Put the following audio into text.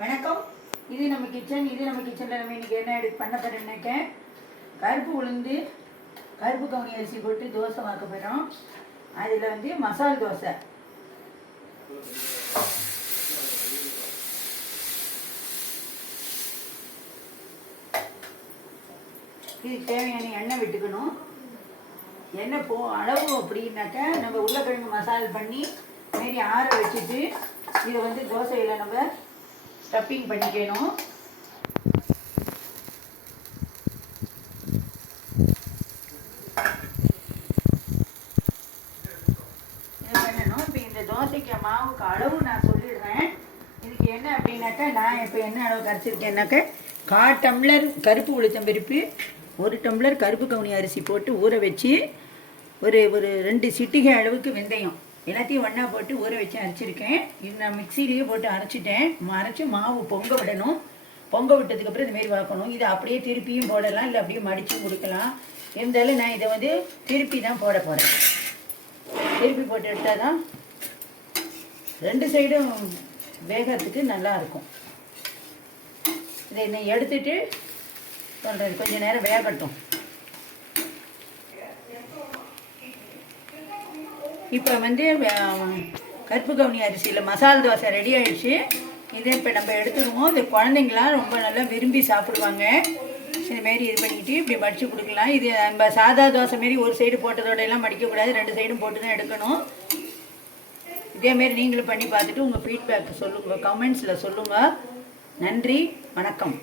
வணக்கம். இது நம்ம கிச்சன் இது நம்ம கிச்சனில் நம்ம இன்னைக்கு என்ன எடுத்து பண்ண போகிறேன்னாக்க கருப்பு உளுந்து கருப்பு கவுனி அரிசி போட்டு தோசை வாக்க போகிறோம் அதில் வந்து மசால் தோசை. இதுக்கு தேவையான எண்ணெய் விட்டுக்கணும். எண்ணெய் போ அளவு அப்படின்னாக்கா நம்ம உருளைக்கிழங்கு மசால் பண்ணி மாரி ஆற வச்சுட்டு இதை வந்து தோசையில் நம்ம ஸ்டப்பிங் பண்ணிக்கணும். இது பண்ணணும்? இப்போ இந்த தோசைக்கு மாவுக்கு அளவு நான் சொல்லிடுறேன். இதுக்கு என்ன அப்படின்னாக்கா நான் இப்போ என்ன அளவு கரைச்சிருக்கேன்னாக்கா கா டம்ளர் கருப்பு உளுத்தம் உளுத்தம்பருப்பு ஒரு டம்ளர் கருப்பு கவுனி அரிசி போட்டு ஊற வச்சு ஒரு ஒரு ரெண்டு சிட்டிகை அளவுக்கு வெந்தயம். எல்லாத்தையும் ஒன்றா போட்டு ஊற வச்சு அரைச்சிருக்கேன். இது நான் மிக்சிலேயே போட்டு அரைச்சிட்டேன். அரைச்சி மாவு பொங்க விடணும். பொங்க விட்டதுக்கப்புறம் இந்த மாதிரி இதை அப்படியே திருப்பியும் போடலாம் இல்லை அப்படியே மடிச்சும் கொடுக்கலாம் இருந்தாலும் நான் இதை வந்து திருப்பி தான் போட போகிறேன் திருப்பி போட்டு எடுத்தால் தான் ரெண்டு சைடும் வேகறதுக்கு நல்லா இருக்கும். இதை இன்னும் எடுத்துட்டு சொல்கிறேன் கொஞ்சம் நேரம் வேகட்டும். இப்போ வந்து கருப்பு கவுனி அரிசியில் மசால் தோசை ரெடி ஆயிடுச்சு. இதை இப்போ நம்ம எடுத்துருவோம். இது குழந்தைங்களாம் ரொம்ப நல்லா விரும்பி சாப்பிடுவாங்க. இது மாரி இது பண்ணிக்கிட்டு இப்படி மடித்து கொடுக்கலாம். இது நம்ம சாதா தோசை மாரி ஒரு சைடு போட்டதோட எல்லாம் மடிக்கக்கூடாது. ரெண்டு சைடும் போட்டு தான் எடுக்கணும். இதேமாரி நீங்களும் பண்ணி பார்த்துட்டு உங்கள் ஃபீட்பேக் சொல்லுங்கள் கமெண்ட்ஸில் சொல்லுங்கள் நன்றி. வணக்கம்.